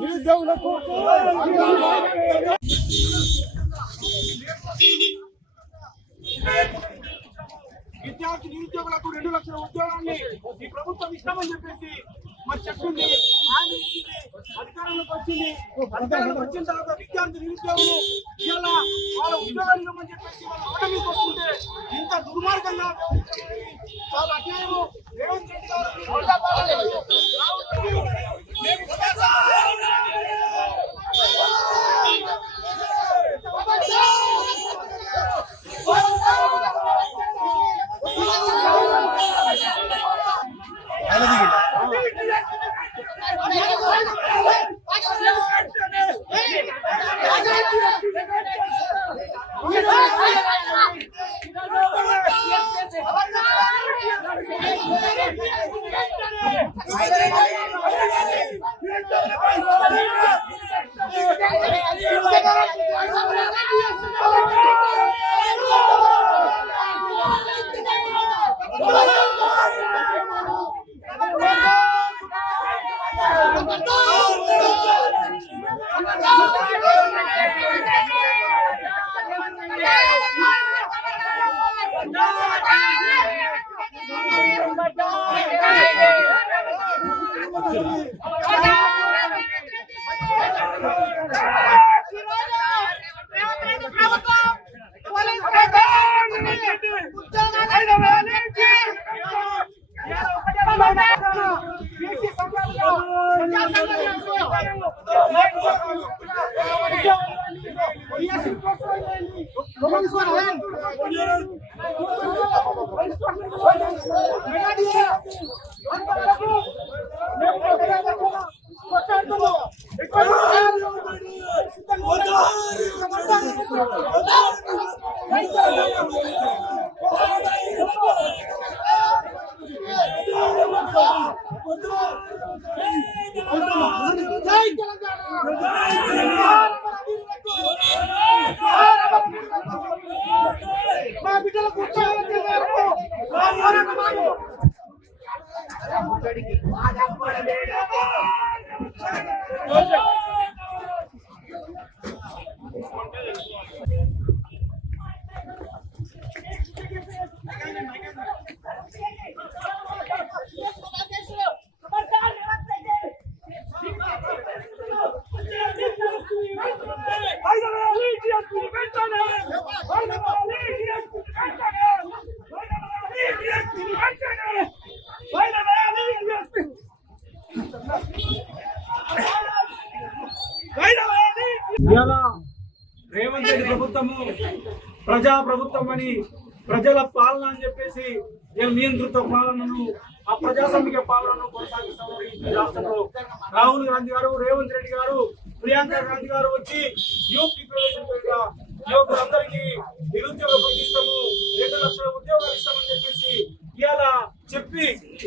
నిరుద్యోగులకు విద్యార్థి నిరుద్యోగులకు 2 లక్షల ఉద్యోగాన్ని ఈ ప్రభుత్వం ఇస్తామని చెప్పేసి మరి చెప్పింది. అధికారంలోకి వచ్చిన తర్వాత విద్యార్థి నిరుద్యోగులు ఇలా వాళ్ళ ఉద్యోగాలు ఇవ్వమని చెప్పేసి వాళ్ళ ఓటమికి వస్తుంటే ఇంత దుర్మార్గంగా చాలా అన్యాయము. రేవంత్ రెడ్డి గారు రేవంత్ రెడ్డి ప్రభుత్వము ప్రజా ప్రభుత్వం అని ప్రజల పాలన అని చెప్పేసి నియంత్రిత పాలనను ఆ ప్రజాస్వామిక పాలనను కొనసాగిస్తున్నారు ఈ రాష్ట్రంలో. రాహుల్ గాంధీ గారు, రేవంత్ రెడ్డి గారు, ప్రియాంక గాంధీ గారు వచ్చి యువకులందరికీ నిరుద్యోగ ఇస్తాము, 2 లక్షల ఉద్యోగాలు ఇస్తామని చెప్పేసి ఇవాళ చెప్పి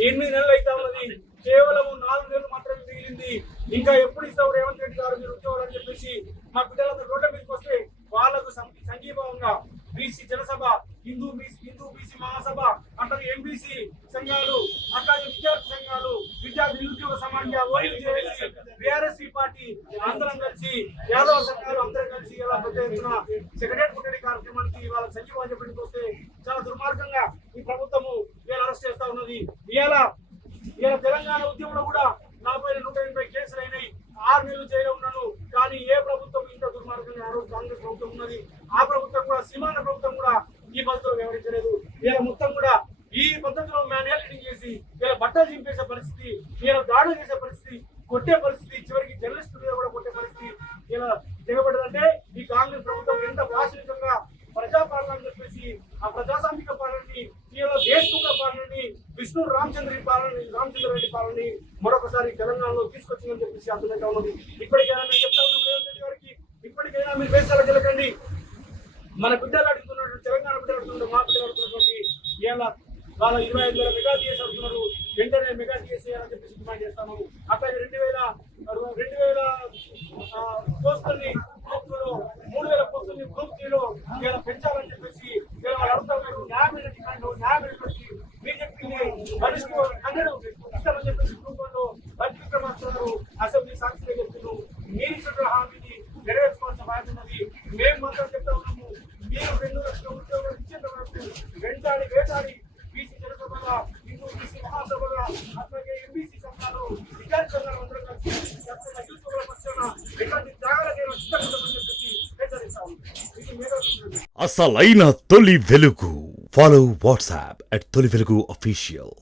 8 నెలలు అయితే ఉన్నది. కేవలం 4 నెలలు మాత్రమే మిగిలింది. ఇంకా ఎప్పుడు ఇస్తావు రేవంత్ రెడ్డి గారు మీరు ఉద్యోగాలు అని చెప్పేసి మా పిల్లలందరూ రోడ్ల మీదకి వస్తే వాళ్ళకు సంఘీభావంగా బీసీ జనసభ, హిందూ బీసీ మహాసభ, అట్లాగే ఎంబీసీ సంఘాలు, అట్లాగే విద్యార్థి సంఘాలు, విద్యార్థి నిరుద్యోగ సమాఖ్య, ఓయూజేఏసీ, బీఆర్ఎస్పీ పార్టీ అందరం కలిసి, యాదవ సంఘాలు అందరం కలిసి ఇలా పెద్ద ఎత్తున సెక్రటరీ ముట్టడి కార్యక్రమానికి వాళ్ళ సంఘీభావం చెప్పడానికి వస్తే చాలా దుర్మార్గంగా ఈ ప్రభుత్వము ఇలా అరెస్ట్ చేస్తా ఉన్నది. ఇలా తెలంగాణ ఉద్యమంలో కూడా నాపై 180 కేసులు అయినాయి. 6 నెలలు జైలు ఉన్నాను. కానీ ఏ ప్రభుత్వం ఇంత దుర్మార్గంగా ఆ రోజు కాంగ్రెస్ ప్రభుత్వం ఉన్నది. ఆ ప్రభుత్వం కూడా సీమాన ప్రభుత్వం కూడా ఈ పద్ధతిలో వ్యవహరించలేదు. ఇలా మొత్తం కూడా ఈ పద్ధతిలో మ్యాన్యువల్ చేసి ఇలా బట్టలు చింపేసే పరిస్థితి, ఇలా దాడులు చేసే పరిస్థితి, కొట్టే పరిస్థితి, చివరికి జర్నలిస్టుల మీద కూడా కొట్టే పరిస్థితి ఇలా దిగబడదంటే ఈ కాంగ్రెస్ ప్రభుత్వం ఎంత ప్రాథమికంగా ప్రజాపాలన అని చెప్పేసి ఆ ప్రజాస్వామిక పాలనని, దేశముఖ పాలనని, విష్ణు రామచంద్ర రెడ్డి పాలనని మరొకసారి తెలంగాణలో తీసుకొచ్చిందని చెప్పేసి అర్థమైతే ఉన్నది. ఇప్పటికైనా నేను చెప్తా ఉన్నాను రేవంత్ రెడ్డి గారికి, ఇప్పటికైనా మీరు వేసాలకు వెళ్ళకండి. మన బిడ్డలు అడుగుతున్నట్టు, తెలంగాణ బిడ్డలు అడుగుతున్నారు, మా బిడ్డలు అడుగుతున్నటువంటి ఇలా వాళ్ళ 25,000 మెగా డిఎస్ అడుగుతున్నారు. వెంటనే మెగా డిఎస్ చేయాలని చెప్పేసి డిమాండ్ చేస్తాము. అట్లాగే 2,000 పోస్టుల్ని 3,000 పోస్టుల్ని గ్రూప్ 3లో ఇలా పెంచాలని చెప్పేసి ఇలా వాళ్ళు అడుగుతున్నారు. న్యాయమైన డిమాండ్, న్యాయమైన బీజేపీని మనిషికి 100 ఇస్తామని చెప్పేసి గ్రూప్ 1లో బడ్జెట్ విక్రమార్కున్నారు మేము మాత్రం చెప్తా ఉన్నాము, మీరు 2 లక్షల ఉద్యోగాలు ఇచ్చేంత వరకు వేటాడి బీసీ జనసభగా, హిందూ బీసీ మహాసభగా, అట్లాగే ఎంబీసీ సంఘాలు, విద్యార్థి సంఘాలు అందరూ కలిసి చక్కగా యూత్ల పక్షాన ఎలాంటి త్యాగాలకైనా సిద్ధపడమని చెప్పేసి హెచ్చరిస్తా ఉన్నాం. ఇది మేధావి అసలైన తొలి వెలుగు. ఫాలో వాట్సాప్ @తొలి వెలుగు official.